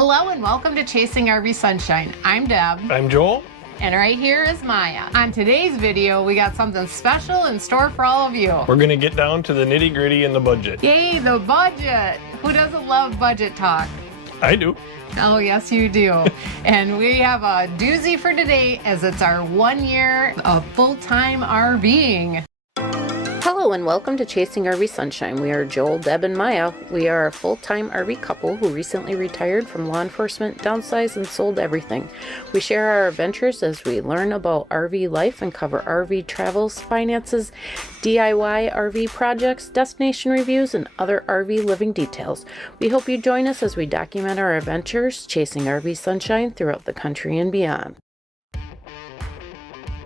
Hello and welcome to Chasing RV Sunshine. I'm Deb. I'm Joel. And right here is Maya. On today's video, we got something special in store for all of you. We're going to get down to the nitty gritty and the budget. Yay, the budget. Who doesn't love budget talk? I do. Oh, yes, you do. And we have a doozy for today as it's our 1 year of full-time RVing. Hello and welcome to Chasing RV Sunshine. We are Joel, Deb, and Maya. We are a full-time RV couple who recently retired from law enforcement, downsized, and sold everything. We share our adventures as we learn about RV life and cover RV travels, finances, DIY RV projects, destination reviews, and other RV living details. We hope you join us as we document our adventures, chasing RV sunshine throughout the country and beyond.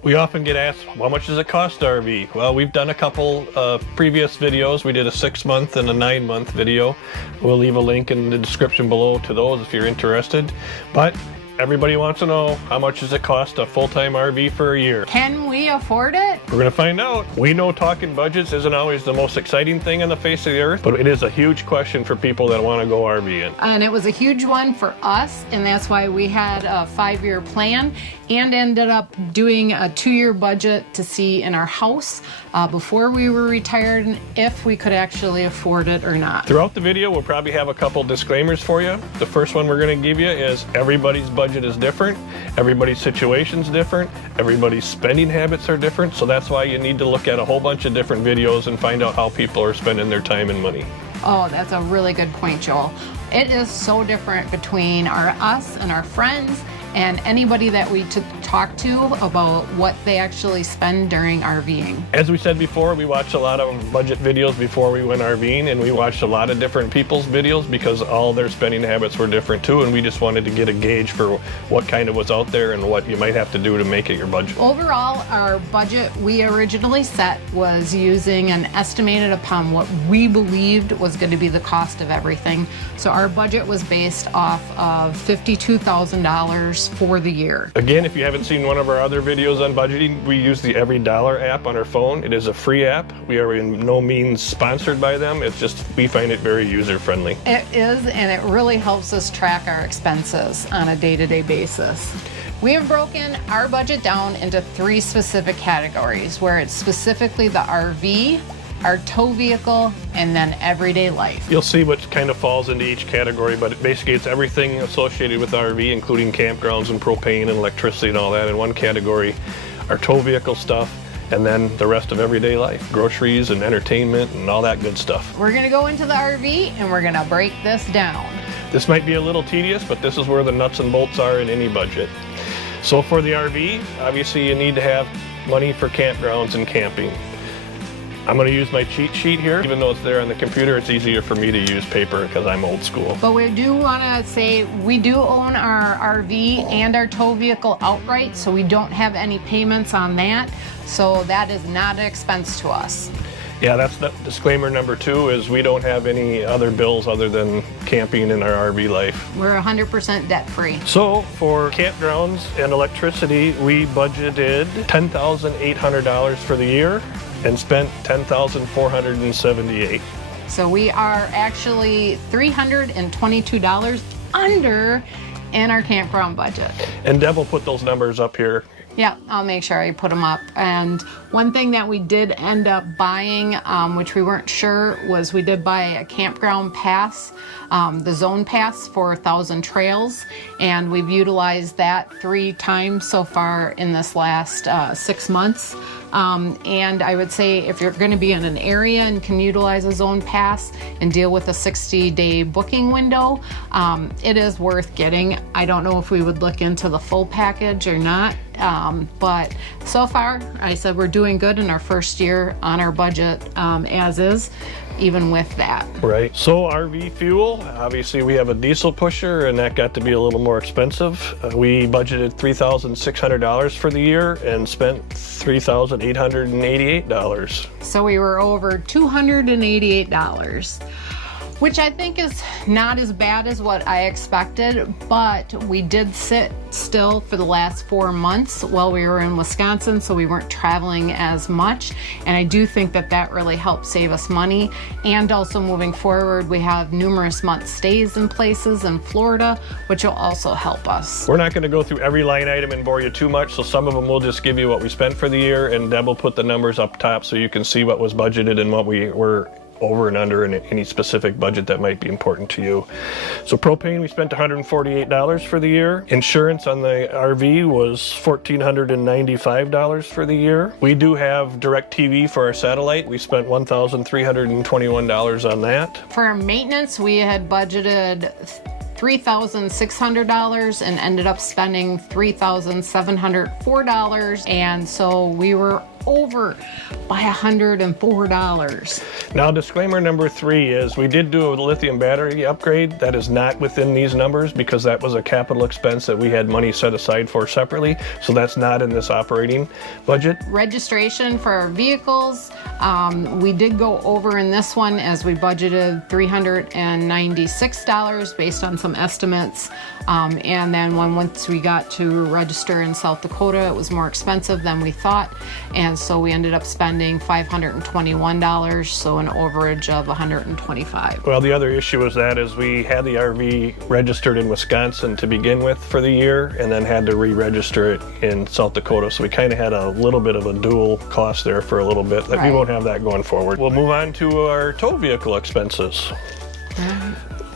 We often get asked, how much does it cost to RV? Well, we've done a couple previous videos. We did a 6-month and a 9-month video. We'll leave a link in the description below to those if you're interested. But everybody wants to know, how much does it cost a full-time RV for a year? Can we afford it? We're going to find out. We know talking budgets isn't always the most exciting thing on the face of the earth, but it is a huge question for people that want to go RVing. And it was a huge one for us, and that's why we had a 5-year plan and ended up doing a 2-year budget to see in our house before we were retired if we could actually afford it or not. Throughout the video, we'll probably have a couple disclaimers for you. The first one we're going to give you is everybody's budget is different, everybody's situation's different, everybody's spending habits are different, so that's why you need to look at a whole bunch of different videos and find out how people are spending their time and money. Oh, that's a really good point, Joel. It is so different between us and our friends and anybody that we talk to about what they actually spend during RVing. As we said before, we watched a lot of budget videos before we went RVing, and we watched a lot of different people's videos because all their spending habits were different too, and we just wanted to get a gauge for what kind of was out there and what you might have to do to make it your budget. Overall, our budget we originally set was using and estimated upon what we believed was going to be the cost of everything. So our budget was based off of $52,000 for the year. Again, if you haven't seen one of our other videos on budgeting, we use the Every Dollar app on our phone. It is a free app. We are in no means sponsored by them. It's just, we find it very user-friendly. It is, and it really helps us track our expenses on a day-to-day basis. We have broken our budget down into 3 specific categories, where it's specifically the RV, our tow vehicle, and then everyday life. You'll see what kind of falls into each category, but basically it's everything associated with RV, including campgrounds and propane and electricity and all that in one category. Our tow vehicle stuff, and then the rest of everyday life, groceries and entertainment and all that good stuff. We're gonna go into the RV and we're gonna break this down. This might be a little tedious, but this is where the nuts and bolts are in any budget. So for the RV, obviously you need to have money for campgrounds and camping. I'm going to use my cheat sheet here. Even though it's there on the computer, it's easier for me to use paper because I'm old school. But we do want to say we do own our RV and our tow vehicle outright, so we don't have any payments on that. So that is not an expense to us. Yeah, that's the disclaimer number 2 is we don't have any other bills other than camping in our RV life. We're 100% debt free. So for campgrounds and electricity, we budgeted $10,800 for the year and spent $10,478. So we are actually $322 under in our campground budget. And Deb will put those numbers up here. Yeah, I'll make sure I put them up. And one thing that we did end up buying, which we weren't sure, was we did buy a campground pass, the zone pass for 1,000 trails. And we've utilized that 3 times so far in this last 6 months. And I would say if you're going to be in an area and can utilize a zone pass and deal with a 60-day booking window, it is worth getting. I don't know if we would look into the full package or not, but so far I said we're doing good in our first year on our budget as is, even with that. Right. So RV fuel, obviously we have a diesel pusher and that got to be a little more expensive. We budgeted $3,600 for the year and spent $3,888. So we were over $288. which I think is not as bad as what I expected, but we did sit still for the last 4 months while we were in Wisconsin, so we weren't traveling as much, and I do think that that really helped save us money. And also moving forward, we have numerous month stays in places in Florida, which will also help us. We're not going to go through every line item and bore you too much, so some of them we'll just give you what we spent for the year, and Deb will put the numbers up top so you can see what was budgeted and what we were over and under in any specific budget that might be important to you. So propane, we spent $148 for the year. Insurance on the RV was $1,495 for the year. We do have direct TV for our satellite. We spent $1,321 on that. For our maintenance, we had budgeted $3,600 and ended up spending $3,704, and so we were over by $104. Now, disclaimer number 3 is we did do a lithium battery upgrade. That is not within these numbers because that was a capital expense that we had money set aside for separately, so that's not in this operating budget. Registration for our vehicles, we did go over in this one as we budgeted $396 based on some estimates, and then once we got to register in South Dakota, it was more expensive than we thought, and so we ended up spending $521, so an overage of $125. Well, the other issue is we had the RV registered in Wisconsin to begin with for the year and then had to re-register it in South Dakota, so we kind of had a little bit of a dual cost there for a little bit. We won't have that going forward. We'll move on to our tow vehicle expenses.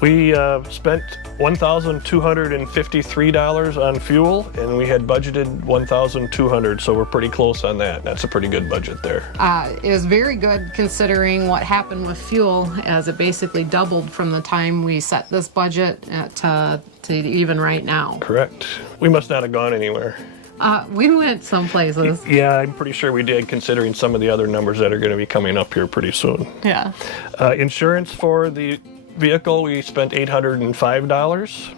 We spent $1,253 on fuel, and we had budgeted $1,200, so we're pretty close on that. That's a pretty good budget there. It was very good considering what happened with fuel, as it basically doubled from the time we set this budget to even right now. Correct. We must not have gone anywhere. We went some places. Yeah, I'm pretty sure we did, considering some of the other numbers that are going to be coming up here pretty soon. Yeah. Insurance for the vehicle, we spent $805.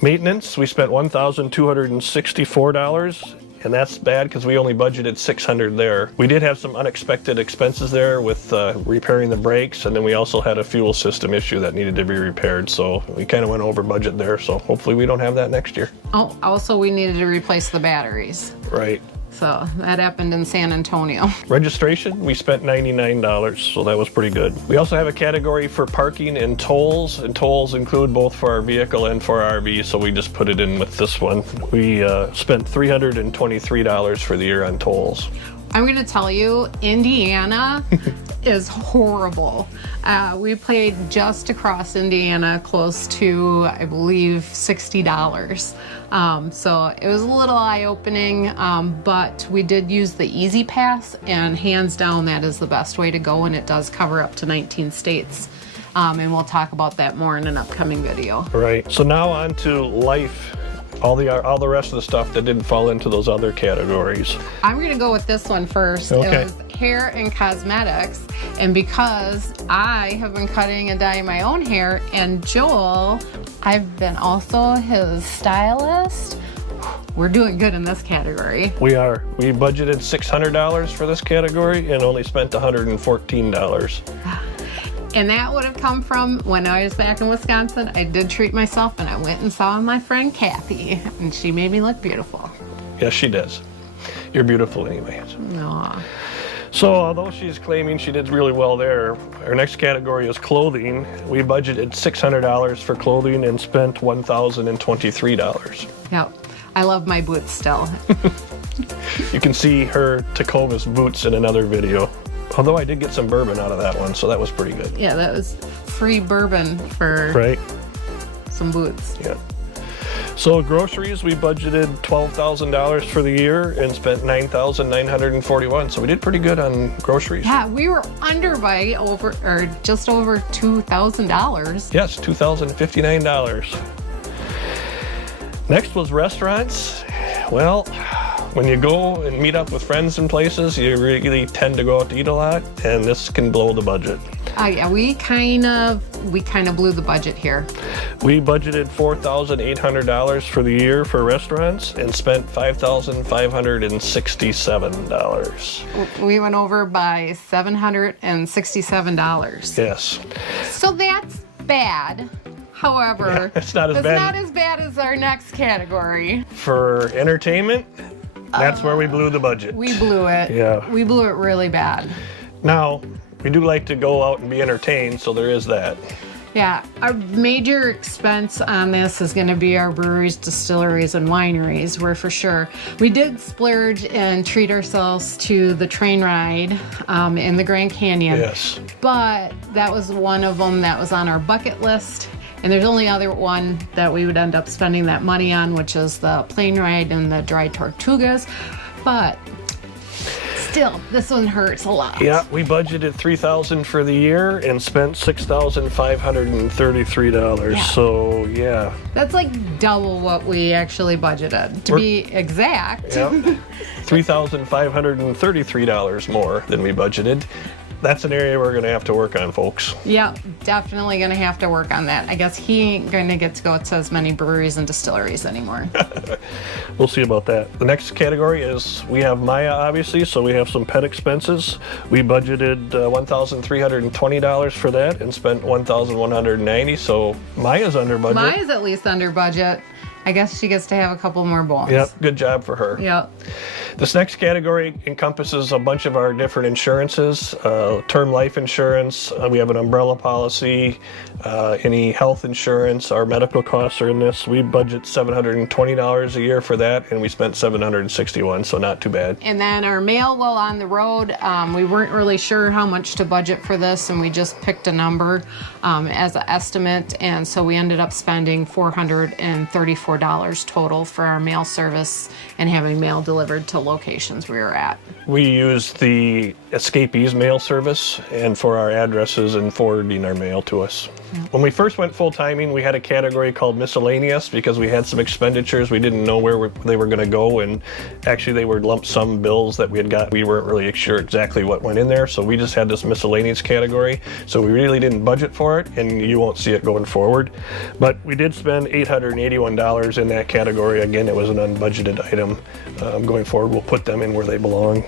Maintenance, we spent $1,264, and that's bad because we only budgeted $600 there. We did have some unexpected expenses there with repairing the brakes, and then we also had a fuel system issue that needed to be repaired, so we kind of went over budget there, so hopefully we don't have that next year. Oh, also we needed to replace the batteries. Right. So that happened in San Antonio. Registration, we spent $99, so that was pretty good. We also have a category for parking and tolls include both for our vehicle and for our RV, so we just put it in with this one. We spent $323 for the year on tolls. I'm going to tell you, Indiana is horrible. We paid just across Indiana close to, I believe, $60. So it was a little eye-opening, but we did use the Easy Pass, and hands down, that is the best way to go, and it does cover up to 19 states. And we'll talk about that more in an upcoming video. Right. So now on to life. All the rest of the stuff that didn't fall into those other categories. I'm going to go with this one first. Okay. It was hair and cosmetics. And because I have been cutting and dyeing my own hair, and Joel, I've been also his stylist, we're doing good in this category. We are. We budgeted $600 for this category and only spent $114. And that would have come from when I was back in Wisconsin. I did treat myself, and I went and saw my friend Kathy, and she made me look beautiful. Yes, she does. You're beautiful anyways. Aw. So although she's claiming she did really well there, our next category is clothing. We budgeted $600 for clothing and spent $1,023. Yep. I love my boots still. You can see her Tacoma's boots in another video. Although I did get some bourbon out of that one, so that was pretty good. Yeah, that was free bourbon for some boots. Yeah. So groceries, we budgeted $12,000 for the year and spent $9,941. So we did pretty good on groceries. Yeah, we were under by just over $2,000. Yes, $2,059. Next was restaurants. Well, when you go and meet up with friends in places, you really tend to go out to eat a lot, and this can blow the budget. Yeah, we kind of blew the budget here. We budgeted $4,800 for the year for restaurants and spent $5,567. We went over by $767. Yes. So that's bad. However, it's not as it's bad. not as bad as our next category. For entertainment, that's where we blew the budget. We blew it. Yeah. We blew it really bad. Now, we do like to go out and be entertained, so there is that. Yeah, our major expense on this is going to be our breweries, distilleries, and wineries, where for sure we did splurge and treat ourselves to the train ride in the Grand Canyon. Yes. But that was one of them that was on our bucket list. And there's only other one that we would end up spending that money on, which is the plane ride and the dry tortugas. But still, this one hurts a lot. Yeah, we budgeted $3,000 for the year and spent $6,533. Yeah. So, yeah. That's like double what we actually budgeted. To be exact. Yep. $3,533 more than we budgeted. That's an area we're going to have to work on, folks. Yeah, definitely going to have to work on that. I guess he ain't going to get to go to as many breweries and distilleries anymore. We'll see about that. The next category is we have Maya, obviously, so we have some pet expenses. We budgeted $1,320 for that and spent $1,190, so Maya's under budget. Maya's at least under budget. I guess she gets to have a couple more bones. Yep, good job for her. Yep. This next category encompasses a bunch of our different insurances, term life insurance, we have an umbrella policy, any health insurance, our medical costs are in this. We budget $720 a year for that, and we spent $761, so not too bad. And then our mail while on the road, we weren't really sure how much to budget for this, and we just picked a number as an estimate, and so we ended up spending $434 total for our mail service and having mail delivered to locations we were at. We used the Escapees mail service and for our addresses and forwarding our mail to us. When we first went full-timing, we had a category called miscellaneous because we had some expenditures we didn't know where they were going to go, and actually they were lump sum bills that we had got. We weren't really sure exactly what went in there, so we just had this miscellaneous category, so we really didn't budget for it, and you won't see it going forward. But we did spend $881 in that category. Again, it was an unbudgeted item. Going forward, we'll put them in where they belong.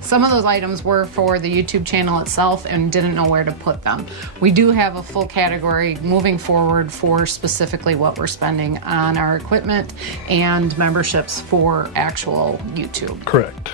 Some of those items were for the YouTube channel itself and didn't know where to put them. We do have a full category moving forward for specifically what we're spending on our equipment and memberships for actual YouTube. Correct.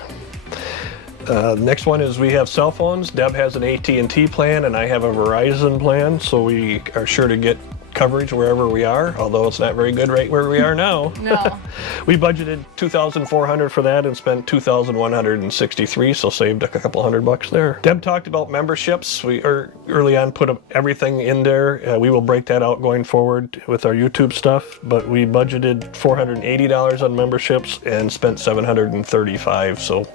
Next one is we have cell phones. Deb has an AT&T plan and I have a Verizon plan, so we are sure to get coverage wherever we are, although it's not very good right where we are now. No. We budgeted $2,400 for that and spent $2,163, so saved a couple $100 there. Deb talked about memberships. We early on put everything in there. We will break that out going forward with our YouTube stuff, but we budgeted $480 on memberships and spent $735, so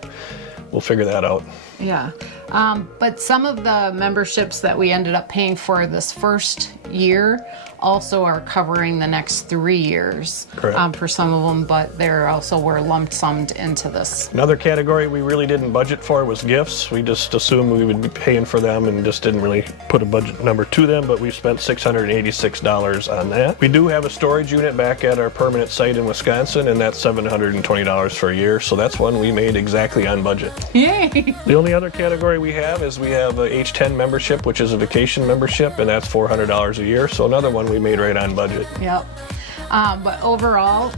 we'll figure that out. Yeah. But some of the memberships that we ended up paying for this first year also are covering the next 3 years. Correct. For some of them, but they're also were lump summed into this. Another category we really didn't budget for was gifts. We just assumed we would be paying for them and just didn't really put a budget number to them, but we spent $686 on that. We do have a storage unit back at our permanent site in Wisconsin, and that's $720 for a year, so that's one we made exactly on budget. Yay! The only other category we have is we have a H10 membership, which is a vacation membership, and that's $400 a year, so another one we made right on budget. Yep. But overall,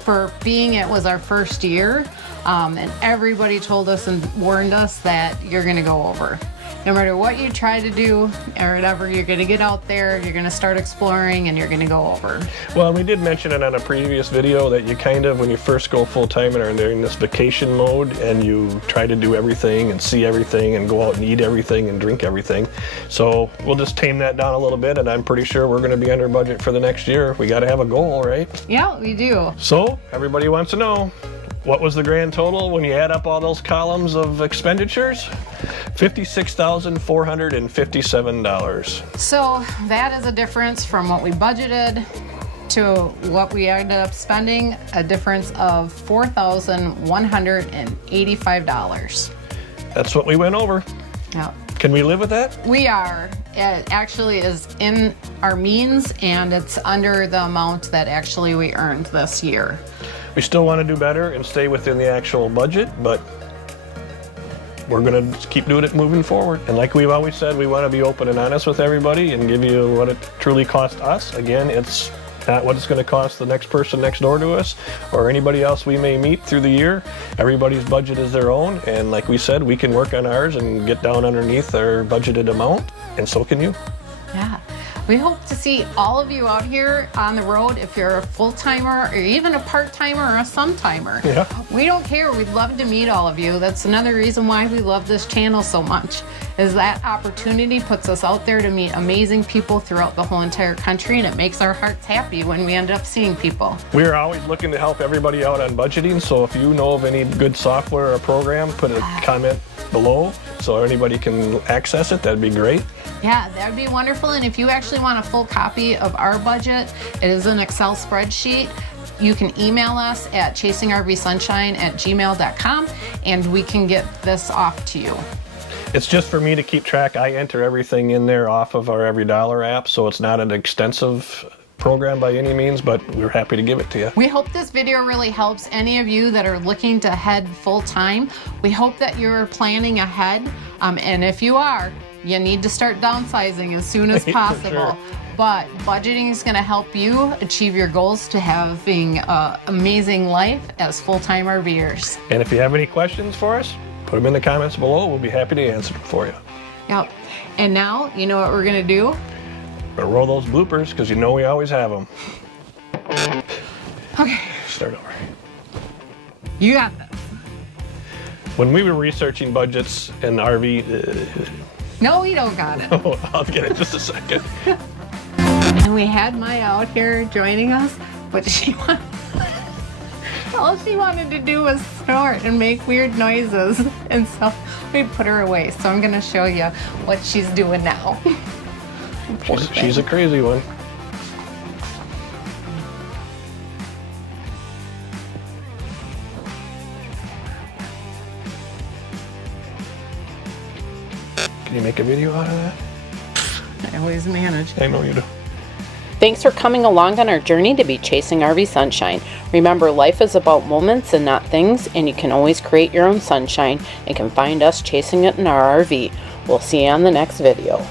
for being it was our first year, and everybody told us and warned us that you're going to go over. No matter what you try to do or whatever, you're going to get out there, you're going to start exploring, and you're going to go over. Well, we did mention it on a previous video that you kind of, when you first go full-time and are in this vacation mode and you try to do everything and see everything and go out and eat everything and drink everything. So we'll just tame that down a little bit, and I'm pretty sure we're going to be under budget for the next year. We got to have a goal, right? Yeah, we do. So everybody wants to know, what was the grand total when you add up all those columns of expenditures? $56,457. So that is a difference from what we budgeted to what we ended up spending, a difference of $4,185. That's what we went over. Yep. Can we live with that? We are. It actually is in our means, and it's under the amount that actually we earned this year. We still want to do better and stay within the actual budget, but we're going to keep doing it moving forward. And like we've always said, we want to be open and honest with everybody and give you what it truly cost us. Again, it's not what it's going to cost the next person next door to us or anybody else we may meet through the year. Everybody's budget is their own, and like we said, we can work on ours and get down underneath our budgeted amount, and so can you. Yeah. We hope to see all of you out here on the road if you're a full-timer or even a part-timer or a some-timer. Yeah. We don't care. We'd love to meet all of you. That's another reason why we love this channel so much, is that opportunity puts us out there to meet amazing people throughout the whole entire country, and it makes our hearts happy when we end up seeing people. We are always looking to help everybody out on budgeting, so if you know of any good software or program, put a comment below so anybody can access it. That'd be great. Yeah, that would be wonderful. And if you actually want a full copy of our budget, it is an Excel spreadsheet. You can email us at chasingrvsunshine@gmail.com, and we can get this off to you. It's just for me to keep track. I enter everything in there off of our Every Dollar app, so it's not an extensive program by any means, but we're happy to give it to you. We hope this video really helps any of you that are looking to head full-time. We hope that you're planning ahead, and if you are, you need to start downsizing as soon as possible. Sure. But budgeting is going to help you achieve your goals to having an amazing life as full-time RVers. And if you have any questions for us, put them in the comments below. We'll be happy to answer them for you. Yep. And now, you know what we're going to do? We're gonna roll those bloopers because you know we always have them. Okay. Start over. You got this. When we were researching budgets in RV, No, we don't got it. I'll get it in just a second. And we had Maya out here joining us, but all she wanted to do was snort and make weird noises, and so we put her away. So I'm gonna show you what she's doing now. She's a crazy one. Can you make a video out of that? I always manage. I know you do. Thanks for coming along on our journey to be chasing RV sunshine. Remember, life is about moments and not things, and you can always create your own sunshine and can find us chasing it in our RV. We'll see you on the next video.